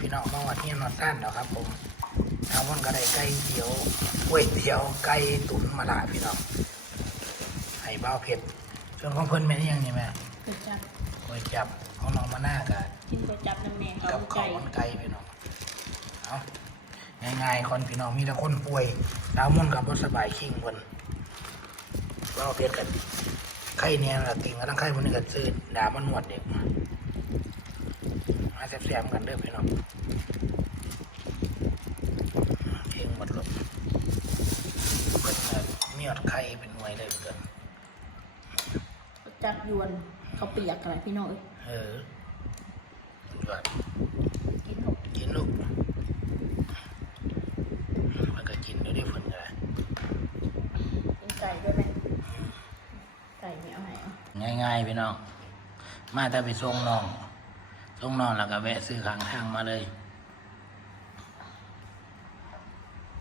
พี่น้องมาวัดที่นอนสั้นเนาะครับ ผมทางวันก็ได้ไก่เตี๋ยวก๋วยเตี๋ยวไก่ตุ๋นมาละพี่น้องไห้เบ้าเผ็ดส่วนของเพิ่นแม่นยังนี่แม่กระจับก๋วยจับของน้องมาหน้ากับกินกระจับน้ำแม่เขากับใจข้าวมันไก่พี่น้องเอาง่ายๆคนพี่น้องมีแต่คนป่วยดาวมุ่นกับรสบายชิงคนเบ้าเผ็ดกันไข่เนี่ยละติงก็ต้องไข่มันนี่กันซื้อดามันนวดเด็กมามา แซ่บๆกันเด้อพี่น้องเพลงหมดลมเพิ่นน่ะมีอดไข่เป็นหน่วยเลยเพิ่นกระจับยวนเขาเปียกอะไรพี่น้องเอ้ยเออสุดยอดกินหกกินลูกมันก็กินอยู่ที่เพิ่นก็ได้กินไก่ด้วยไหมไก่ไม่เอาไหนเอาง่ายๆพี่น้องมาแต่ไปส่งน้อง ส่งน้องแล้วก็แวะซื้อข้างทางมาเลย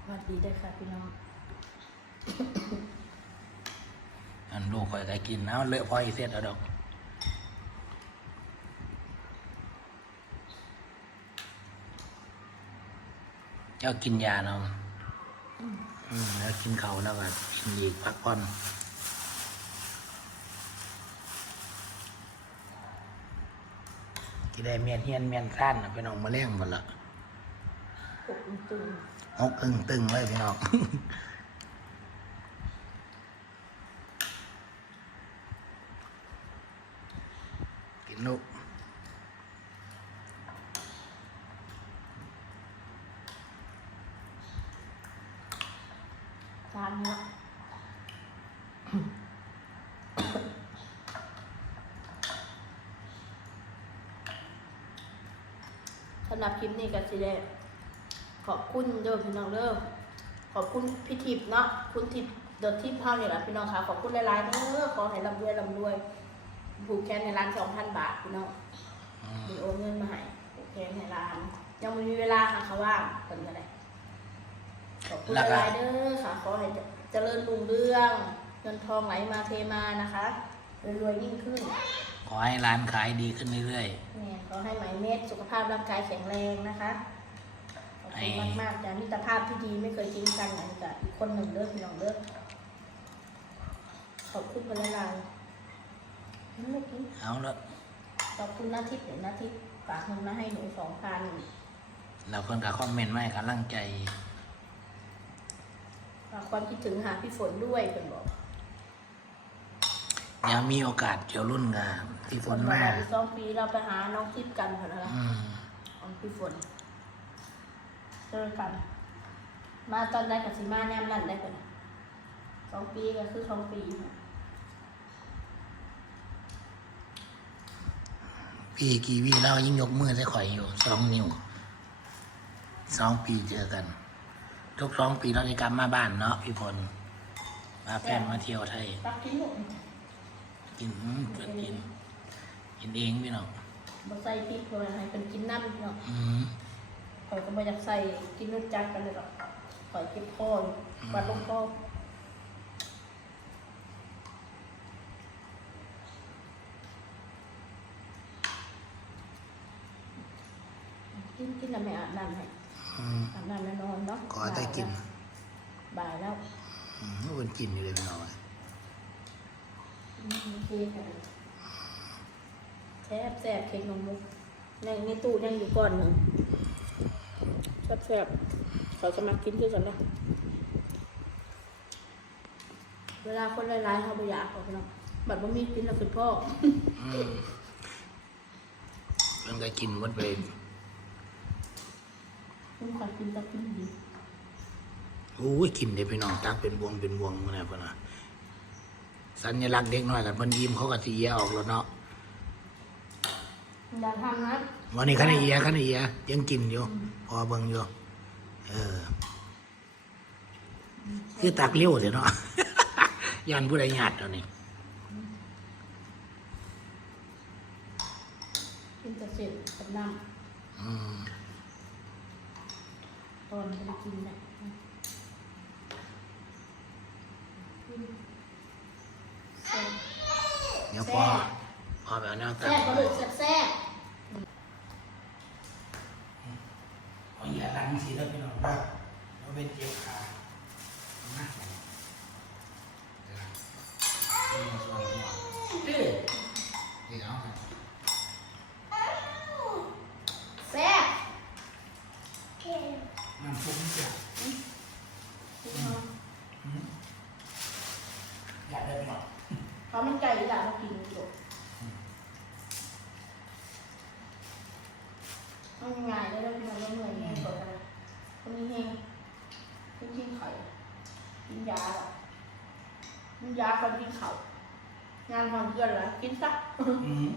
สวัสดีด้วยค่ะพี่น้องอันลูกคอยก็กินเอาเลอะพออีเสร็จแล้วดอกเจ้ากินยาเนาะอืมแล้วกินเขาวแล้วก็กินอีกพักผ่อน กินได้เมียนเฮียนเมียนสั้นน่ะพี่น้องมาเลี้ยงหมดละหกตึงหกตึงตึงเลยพี่น้องกินลูก จานเนี้ย สำหรับคลิปนี้ก็สิได้ขอบคุณเด้อพี่น้องเด้อขอบคุณพี่ทิพย์เนาะคุณทิพย์เดอะทิพย์เฮาเนี่ยแหละพี่น้องค่ะขอบคุณหลายๆเด้อขอให้ร่ำรวยร่ำรวยผูกแขนในร้านสองพันบาทพี่น้องมีโอนเงินมาให้ผูกแขนในร้านยังไม่มีเวลาค่ะเขาว่างคนก็ได้ขอบคุณหลายๆเด้อค่ะขอให้เจริญรุ่งเรืองเงินทองไหลมาเทมานะคะรวยๆยิ่งขึ้น ขอให้ร้านขายดีขึ้นเรื่อยเนี่ยขอให้ไหมเม็ดสุขภาพร่างกายแข็งแรงนะคะขอบคุณมากมากๆจ้ะมิตรภาพที่ดีไม่เคยทิ้งกันอันนี้กับอีกคนหนึ่งเด้อพี่น้องเด้อขอบคุณเป็นลายๆนั่นไม่กินๆ เอาละขอบคุณนาทิพย์เดี๋ยวนาทิพย์ฝากเงินมาให้หนูสองพันแล้วเพิ่นก็คอมเมนต์มาให้กำลังใจ ฝากความคิดถึงหาพี่ฝนด้วยเพิ่นบอก เดี๋ยวมีโอกาสเจียวรุ่นกันที่ฝนมาอีกสองปีเราไปหาน้องทิพย์กันเถอะนะคะอืมของพี่ฝนเจอกัน มาตอนได้กับสิมาแนมนั่นได้กันสองปีก็คือสองปีค่ะพี่กีวีเรายิ่งยกมือใส่ข่อยอยู่สองนิ้วสองปีเจอกัน ทุกสองปีเราจะกลับมาบ้านเนาะพี่พลมาแฟนมาเที่ยวไทยตั กกินหมดกินอืมเพิ่นกิน กินเองพี่น้องบ่ใส่พริกเลยให้เป็นกินน้ำเนาะอืมข่อยก็ไม่อยากใส่กินรสจัดกันเลยหรอกข่อยเก็บคออยู่วัดลงคอกินกินแล้วไม่อาบน้ำให้อืมอาบน้ำแล้วนอนเนาะขอได้กินบ่ายแล้ว อืมเพิ่นกินอยู่เลยพี่น้องอืมโอ เคค่ะแซ่บแซ่บเค้กนมมุกในในตู้ยังอยู่ก้อนหนึ่งแซ่บแซ่บเขาจะมากินด้วยกันเนาะเวลาคนหลายๆเขาไปอยากเขาไปเนาะบัดว่ามีกินแล้วคือพ่ออืมเพิ่นก็กินหมดไปคุณขอกินแต่กินดีโอ้ยกินได้พี่น้องตักเป็นบวงเป็นบวงมาเนี่ยเพิ่นน่ะ สัญลักษณ์เด็กน้อยกันเพิ่นยิ้มเขาก็สิเอียออกแล้วเนาะอย่าทำนะวันนี้คันเอียคันเอียยังกินอยู่ พอเบิ่งอยู่ เออ คือตักเลี้ยวเถอะเนาะยันผู้ใดหยาดตอนนี้กินแต่เสร็จกับน้อืมำตอนไม่ได้กินนะกินแซ่บ เดี๋ยวพอพอแบบแนวตักแซ่บกระดูกแซ่บดังสีแล้วพี่น้องว่าเราเป็นเจ็บขานะเดี๋ยวนะนี่มาส่วนหัวเอ๊ะเดี๋ยวเอาครับแซ่บน้ำซุปนี่จ้ะอืมอยากได้ไหม เขามันไก่หรือเปล่าเขากินอยู่มันง่ายได้แล้วพี่น้องไม่เหนื่อยแห้งกว่ากันคนนี้แห้งคนกินไข่ กินยาแบบกินยาคนกินเขางานวันเกินละกินซะอืม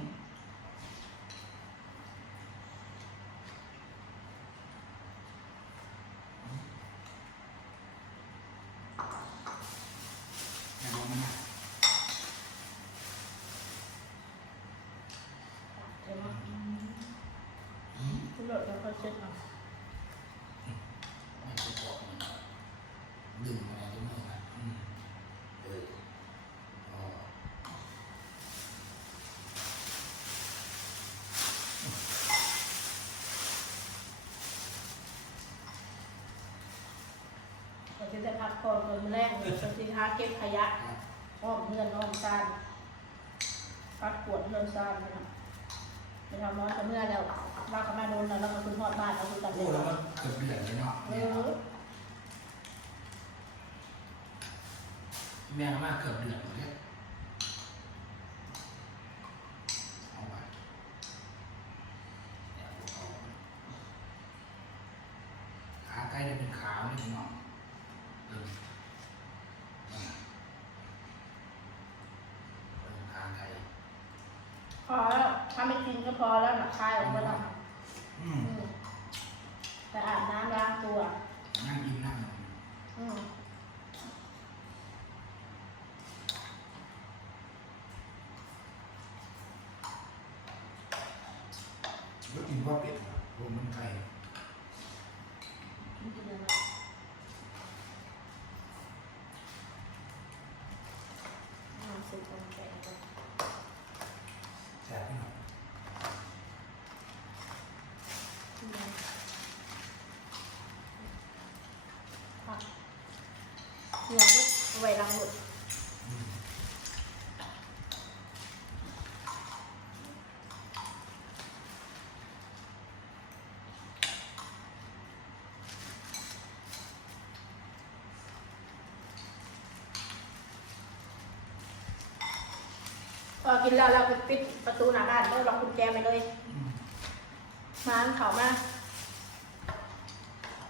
อย่ามองมันนะเดี๋ยวมาอืมคุณโดดแล้วค่อยเช็ดเอา ไม่ใช่บอกมันดึงอะไรด้วยมือนะอืมเอออ๋อ เราจะได้พักผ่อนคนแรกเลยจะสิหาเก็บขยะครับอ้อมเพื่อนอ้อมซานพักปวดเพื่อนซานนะไปทำน้อยกับเมื่อแล้วว่ากับแม่โดนแล้วแล้วก็คุณพ่อบ้านแล้วคุณตัดโอ้แล้วมันเกิดเปลี่ยนเลยเนาะเอแม่อแม่มาเกือบเดือนเลยเอาไปเนี่ยเอาขาใกล้ได้เป็นขาวนี่พี่น้องเออนั่นน่ะเออขาไก่ พ อแล้วถ้าไม่กินก็พอแล้วหนักคายออกมาแล้วอือืมมไปอาบน้ำล้างตัว นั่งกินนั่งอืมแล้วกินว่าเป็ดอะรวมมันไก่ กินกินยังไงน้ำซุปมันแตกไป แซ่บพี่น้อง อืม ผักเหนียวก็เอาไว้ล้างหมดอืมพอกินแล้วเราก็ปิดประตูหน้าบ้านก็ล็อกกุญแจไปเลยอืมมาอันเขามา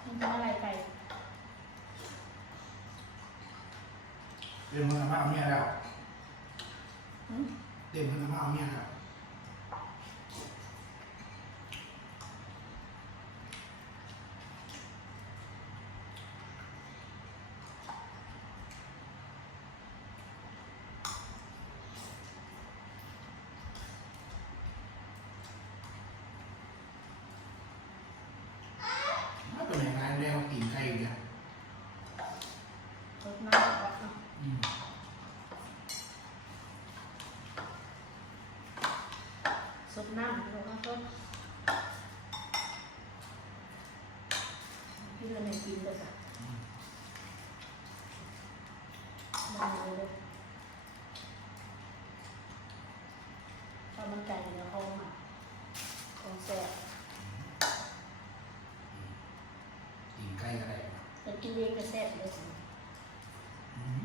มันเป็นอะไรไป เรียนมือมาเอาเมียแล้วหืมเรียนมือมาเอาเมียแล้วมันเป็นยังไงเรียกว่ากินไก่เนี่ย รดน้ำแบบนี้ อืม สดน้ำแล้วก็ต้นกินแล้วไม่กินเลยจ้ะ อืม ได้เลยข้าวมันไก่เนื้อหอมอะของแซ่บกินใกล้ก็ได้แต่กินเองก็แซ่บเลยสิ อืม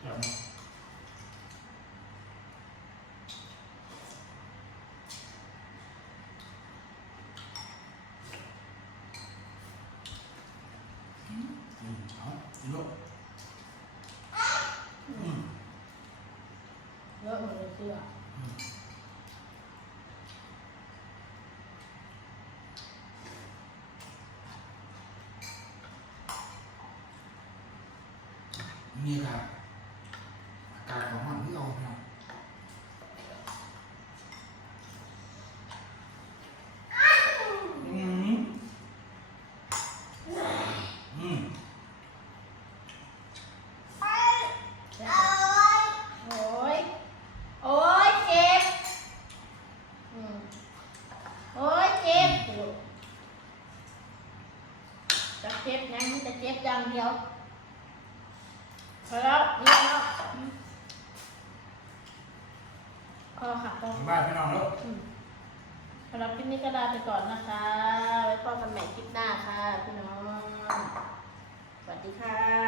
เดี๋ยวนะอืมเอาลูกอืม เยอะหมดเลยเสื้อ อืมนี่ครับอากาศของมันที่เอาเนาะอืมอืม แซ่บ เจ็บไงมันจะเจ็บอย่างเดียวพอแล้วนี่แล้วอืมพอค่ะพอ บ้านพี่น้องลูกอืมสำหรับคลิปนี้ก็ลาไปก่อนนะคะ ไว้พบกันใหม่คลิปหน้าค่ะ พี่น้อง สวัสดีค่ะ